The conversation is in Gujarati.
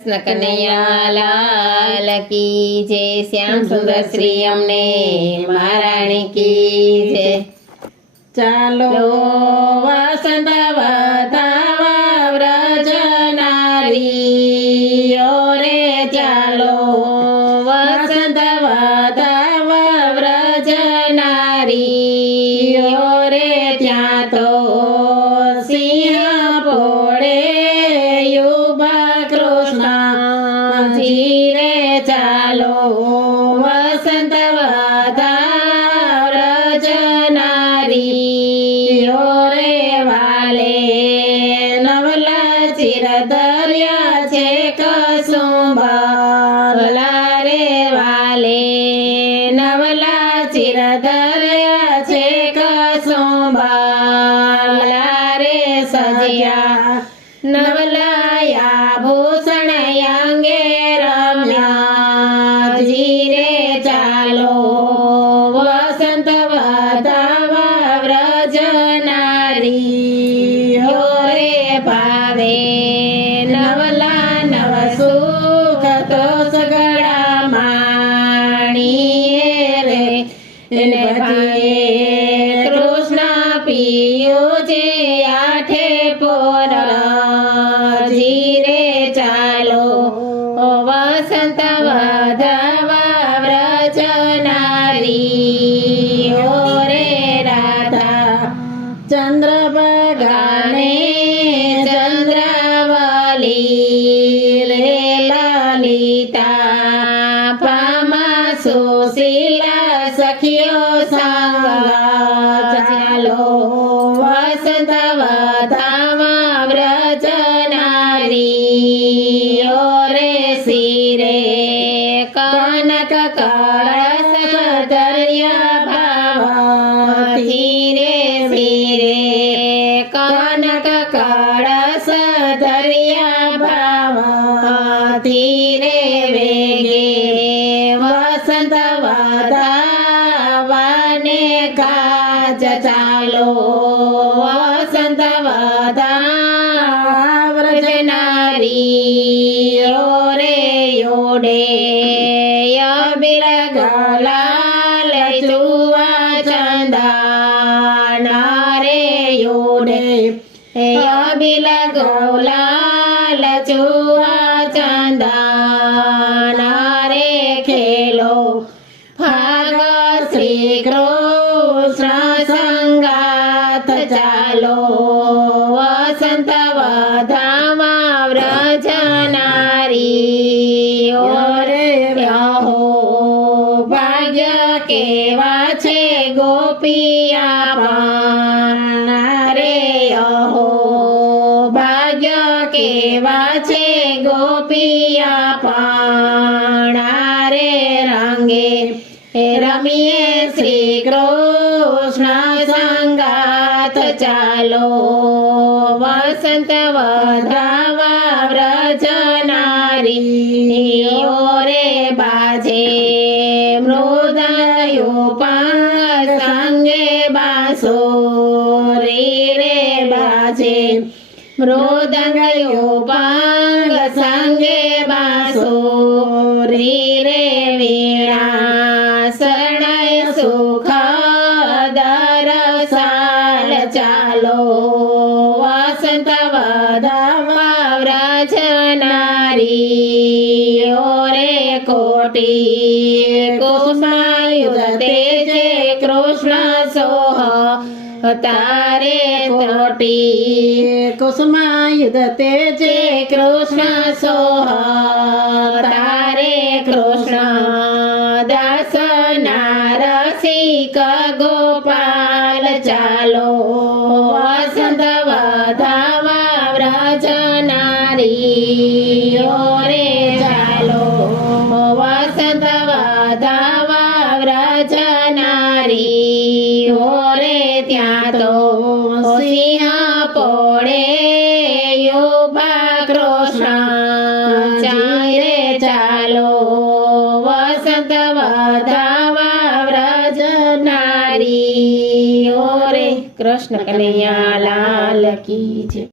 कृष्ण कन्हैया लाल की जय। श्याम सुंदर श्री अमने महाराणी की जय। ચાલો વસંત વધાવા વ્રજ નારીઓ રે, ચાલો વસંત વધાવા વ્રજ નારીઓ રે, ત્યાં તો સિંહ પોળે યુવા કૃષ્ણજી રે, ચાલો વસંત વધાવા વ્રજ નારીઓ રે, વાલે નવલા ચિર ધર્યા છે કસુંબલા રે, વાલે નવલા ચિર ધર્યા છે કસુંબલા રે, સજ્યા નવલાયા ભૂષણ અંગે રમ્યા જી રે, ચાલો વસંત વધાવા વ્રજ નારીઓ રે, ભાવે નવલા નવ સુખ તો સગડા માણીએ રે, એને ભાવે કૃષ્ણ પિયો છે આઠે પોર જી રે, ચાલો વસંત વધાવા વ્રજ નારીઓ રે, રાધા ચંદ્રભાગાને ચંદ્રાવલી રે, લલિતા પામા સુશીલા સખીઓ સંગ, ચાલો વસંત વધાવા વ્રજ નારીઓ રે, શિરે કનક કળશ ધર્યા ભાવથી રે, શિરે કનક કળશ ધર્યા ભાવથી રે, વેગે વસંત વધાવાને કાજ, ચાલો વસંત વધાવા વ્રજ નારીઓ રે, યોડે અબિલ ગલાલ ચુવા ચંદના રે, યોડે અબિલ ગલાલ ચુવા ચંદના રે, ખેલો ભાગ શ્રી કૃષ્ણ સંગાથ, ચાલો વસંત વધાવા વ્રજ નારીઓ રે, અહો ભાગ્ય કેવા છે ગોપિયા પાણા રે, અહો ભાગ્ય કેવા છે ગોપિયા પાણા રે, રંગે રમીએ શ્રી કૃષ્ણ સંગાથ, ચાલો વસંત વધાવા વ્રજ નારીઓ રે, બાજે મૃદયો પાંગ સંગે બાંસુરી રે, બાજે મૃદંગયો પાંગ સંગે બાંસુરી રે, વીણા શરણાય સુખ દરસાલ, ચાલો વસંત વધાવા વ્રજ નારીઓ રે, કોટી કુસુમાયુધ તેજે કૃષ્ણ સોહ તારે, કોટી કુસુમાયુધ તેજે કૃષ્ણ સોહ તારે, કૃષ્ણ દાસ નારસિક ગોપાલ, ચાલો વસંત વધાવા વ્રજ નારીઓ રે, ચાલો વસંત વધાવા વ્રજ નારીઓ રે, ત્યાં તો સિંહ પોળે યુવા કૃષ્ણ રે, ચાલો વસંત વધાવા વ્રજ નારીઓ રે, કૃષ્ણ કનૈયા લાલ કી જય।